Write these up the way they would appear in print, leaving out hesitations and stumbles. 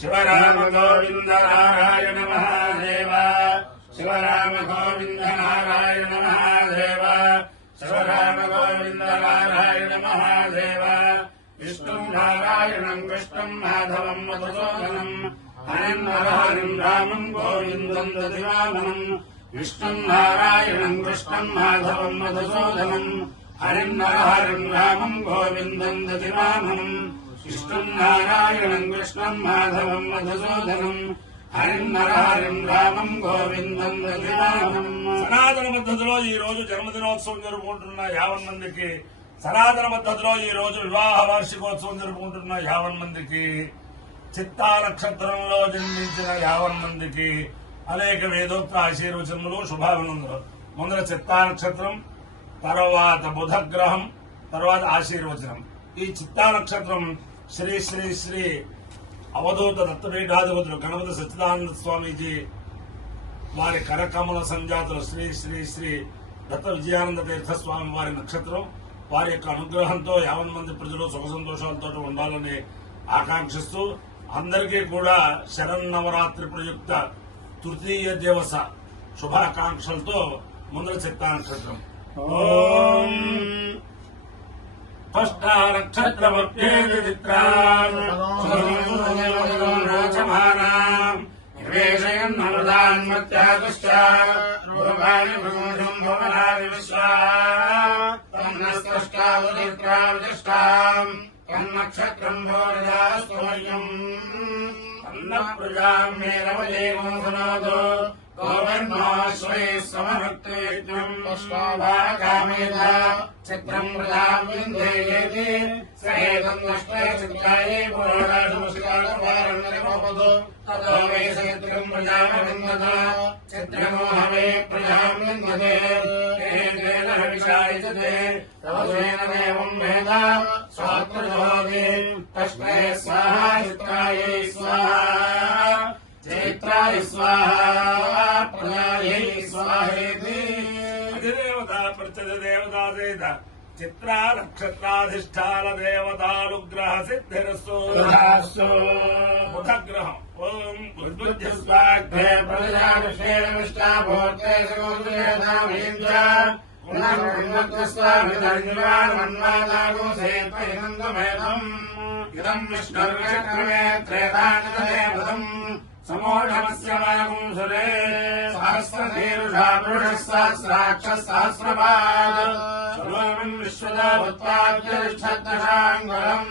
శివరామ గోవింద నారాయణ మహాదేవ శివరామ గోవింద నారాయణ మహాదేవ శివరామ గోవింద నారాయణ మహాదేవ విష్ణుం నారాయణం కృష్ణం మాధవం మధుసూదనం హరిం నరహరిం రామం గోవిందం దధివామనం విష్ణుం నారాయణం కృష్ణం మాధవం మధుసూదనం హరిం నరహరిం రామం గోవిందం దధివామనం విష్ణుం నారాయణం కృష్ణం మాధవం మధుసూదనం హరిం నరహరిం రామం గోవిందం దధివామనం. సనాతన పద్ధతిలో ఈ రోజు జన్మదినోత్సవం జరుపుకుంటున్న 50 మందికి, సనాతన పద్ధతిలో ఈ రోజు వివాహ వార్షికోత్సవం జరుపుకుంటున్న 50 మందికి, చిత్తా నక్షత్రంలో జన్మించిన 50 మందికి అనేక వేదోక్త ఆశీర్వచనములు, శుభాభినందనలు. ముందర చిత్తా నక్షత్రం, తర్వాత బుధగ్రహం, తర్వాత ఆశీర్వచనం. ఈ చిత్తా నక్షత్రం శ్రీ శ్రీ శ్రీ అవధూత దత్తపీఠాధిపతులు గణపతి సచ్చిదానంద స్వామీజీ వారి కరకమల సంజాతులు శ్రీ శ్రీ శ్రీ దత్త విజయానంద తీర్థస్వామి వారి నక్షత్రం. వారి యొక్క అనుగ్రహంతో 50 మంది ప్రజలు సుఖ సంతోషాలతో ఉండాలని ఆకాంక్షిస్తూ అందరికీ కూడా శరన్నవరాత్రి ప్రయుక్త తృతీయ దివస శుభాకాంక్షలతో ముందర చిత్తా నక్షత్రం. ఓం నక్షత్రమప్యేతి చిత్రాచమానాం నివేశయన్నమృతాన్మత్యాదుష్టాని భృగుషం భువనాని విశ్వాష్టం నక్షత్రం భోరదాస్తమయం అన్న ప్రజాం మే రమదేవోధనాదో గోవర్ణోశ్వై సమభక్తయజ్ఞం పుష్పాభాగామేధ చిత్రం ప్రజాం విందేయేతి సహేతం నష్టే చిత్రాయే పురోడాశమస్కారవారణ్యమోపదో తతో వై సయత్రం ప్రజామవిందత చిత్రమోహవే ప్రజాం విందతే ఏకేన రవిషాయితే తవసేన దేవం వేద స్వాత్మజోది తస్మై స్వాహా చిత్రాయై స్వాహా చైత్రాయ స్వాహా ప్రజాయై స్వాహేతి. అధిదేవత ప్రత్యధ దేవతాదేత చిత్రా నక్షత్రాధిష్టాన దేవతానుగ్రహ సిద్ధిరస్సు. బుధగ్రహం ఓం బుద్ధ్యస్వాగ్రే ప్రజానుషేణ విష్టాభూతే సగోదేవతామేంద్ర పునర్మన్వాదాగోసేత్వైనందమేదం ఇదం విష్ణుర్విచక్రమే త్రేతానిదేవతం సమోఢమస్య వాగుంసురే సహస్రశీర్షా పురుషः సహస్రాక్షः సహస్రపాద్ సర్వం విశ్వదా ఉత్పాద్యరిష్ఠద్దశాంగుళం.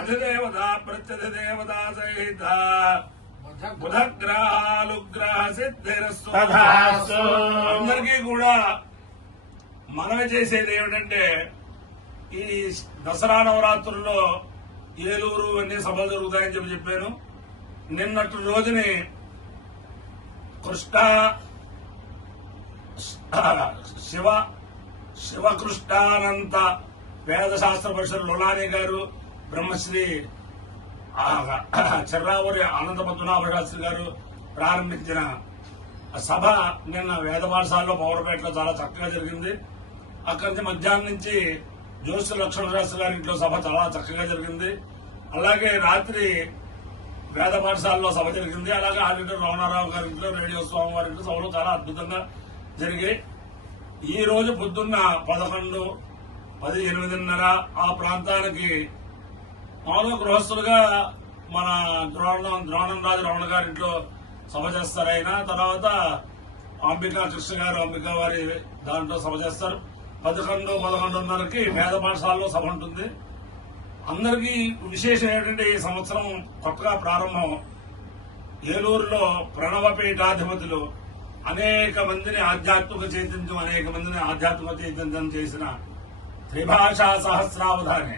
అధిదేవత ప్రత్యధిదేవతా సహిత బుధగ్రహాలుగ్రహ సిద్ధిరస్సు. అందరికీ కూడా మనమే చేసేది ఏమిటంటే ఈ దసరా నవరాత్రుల్లో ఏలూరు అన్ని సభలు జరుగుతాయని చెప్పాను. నిన్నటి రోజుని కృష్ణ శివకృష్ణానంత వేద శాస్త్ర పరిషత్ లొలాని గారు, బ్రహ్మశ్రీ చెర్రావూరి అనంత పద్మనాభ శాస్త్రి గారు ప్రారంభించిన సభ నిన్న వేద పాఠశాలలో పౌరపేటలో చాలా చక్కగా జరిగింది. అక్కడి నుంచి మధ్యాహ్నం నుంచి జ్యోతి లక్ష్మణ శాస్త్రి గారి ఇంట్లో సభ చాలా చక్కగా జరిగింది. అలాగే రాత్రి వేద పాఠశాలలో సభ జరిగింది. అలాగే ఆడిటర్ రమణారావు గారి ఇంట్లో, రేడియో స్వామి వారి ఇంట్లో సభలు చాలా అద్భుతంగా జరిగాయి. ఈ రోజు పొద్దున్న 11, 10, 8:30 ఆ ప్రాంతానికి మామూలుగా గృహస్థులుగా మన ద్రోణంరాజు రమణ గారి ఇంట్లో సభ చేస్తారు. ఆయన తర్వాత అంబికా కృష్ణ గారు, అంబికా వారి దాంట్లో సభ చేస్తారు. 11, 11:30కి వేద పాఠశాలలో సభ ఉంటుంది. అందరికీ విశేషం ఏమిటంటే ఈ సంవత్సరం కొత్తగా ప్రారంభం. ఏలూరులో ప్రణవపీఠాధిపతులు అనేక మందిని ఆధ్యాత్మిక చైతన్యం చేసిన త్రిభాషా సహస్రావధాని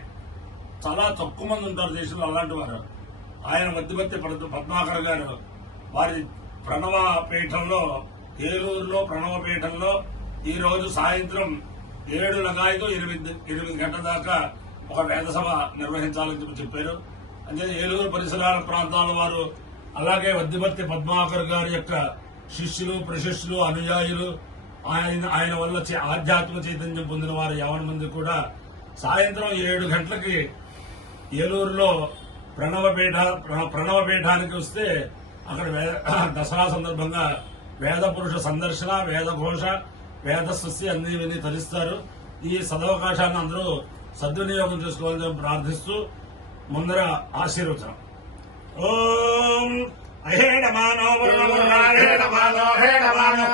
చాలా తక్కువ మంది ఉంటారు దేశంలో అలాంటి వారు. ఆయన మధ్యవర్తి పద్మాకర్ గారు వారి ప్రణవ పీఠంలో, ఏలూరులో ప్రణవ పీఠంలో ఈ రోజు సాయంత్రం 7:08 గంటల దాకా ఒక వేద సభ నిర్వహించాలని చెప్పారు. అంటే ఏలూరు పరిసరాల ప్రాంతాల వారు, అలాగే వద్దిపర్తి పద్మాకర్ గారి యొక్క శిష్యులు, ప్రశిష్యులు, అనుయాయులు, ఆయన వల్ల ఆధ్యాత్మిక చైతన్యం పొందిన వారు 50 మంది కూడా సాయంత్రం 7 గంటలకి ఏలూరులో ప్రణవపీఠానికి వస్తే అక్కడ దసరా సందర్భంగా వేద పురుష సందర్శన, వేదఘోష, వేద సృష్టి అన్ని విని తరిస్తారు. ఈ సదవకాశాన్ని అందరూ సద్వినియోగం చేసుకోవాలని ప్రార్థిస్తూ ముందర ఆశీర్వచనం. ఓం అహేణమానో వరుణమానో హేణమానో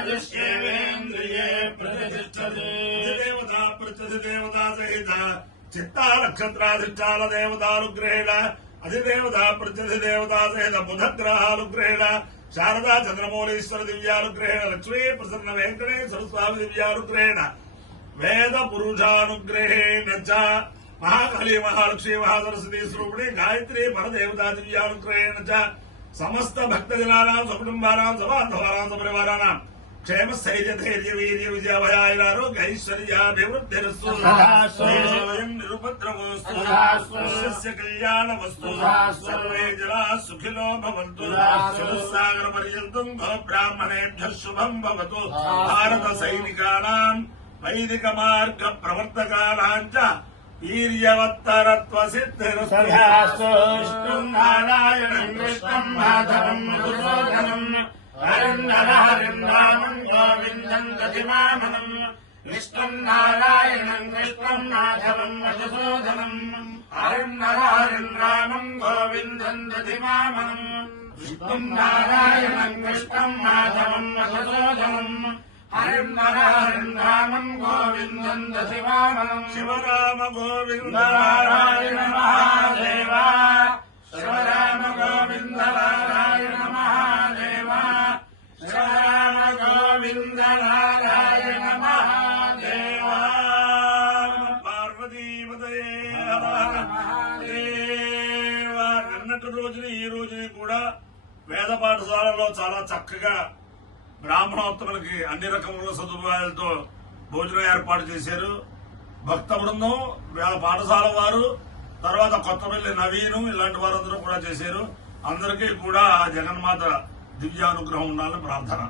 పురుషేంద్రియ ప్రతిష్టతే దేవతా సహిత చిత్తా నక్షత్రాధిష్టాన దేవతానుగ్రహేణ అధిదేవతా ప్రత్యధిదేవతా సహిత బుధగ్రహానుగ్రహేణ శారదా చంద్రమౌళీశ్వర దివ్యానుగ్రహేణ లక్ష్మీ ప్రసన్న వెంకటేశ్వర స్వామి దివ్యానుగ్రహేణ వేద పురుషానుగ్రహేణ చ మహాకాళీ మహాలక్ష్మీ మహాసరస్వతీ స్వరూపిణి గాయత్రి పరదేవతా దివ్యానుగ్రహేణ చ సమస్త భక్తజనానాం సకుటుంబానాం సబాంధవానాం సపరివారానాం క్షేమ స్థైర్య ధైర్య వీర్య విజయభయారోగ్య ఐశ్వర్యాభివృద్ధిరస్తు నిరుపద్రవస్తు కళ్యాణ వస్తు సర్వే జనా సుఖినో భవంతు సాగర పర్యంతం బ్రాహ్మణేభ్య శుభం భవతు భారత సైనికానాం వైదిక మార్గ ప్రవర్తకానాం చ వీర్యవత్తరత్వ సిద్ధిరస్తు నారాయణం కృష్ణం మాధవం మధుసూదనం హరిం గోవిందం దధిమామనం విష్ణుం నారాయణం కృష్ణం మాధవం మధుసూదనం హరిం రామం గోవిందం దధిమామనం విష్ణుం నారాయణం కృష్ణం మాధవం మధుసూదనం హరిం రామం గోవిందం దధిమామనం శివరామ గోవింద నారాయణ మహాదేవ శివరామ గోవింద నారాయణ మహాదేవ శివరామ గోవింద నారాయణ మహాదేవ పార్వతీపతయే మహాదేవ. నిన్నటి రోజుని ఈ రోజుని కూడా వేద పాఠశాలలో చాలా చక్కగా బ్రాహ్మణోత్తములకి అన్ని రకముల సదుపాయాలతో భోజనం ఏర్పాటు చేశారు. భక్త బృందం పాఠశాల వారు, తర్వాత కొత్తపల్లి నవీను ఇలాంటి వారందరూ కూడా చేశారు. అందరికీ కూడా జగన్మాత దివ్యానుగ్రహం ఉండాలని ప్రార్థన.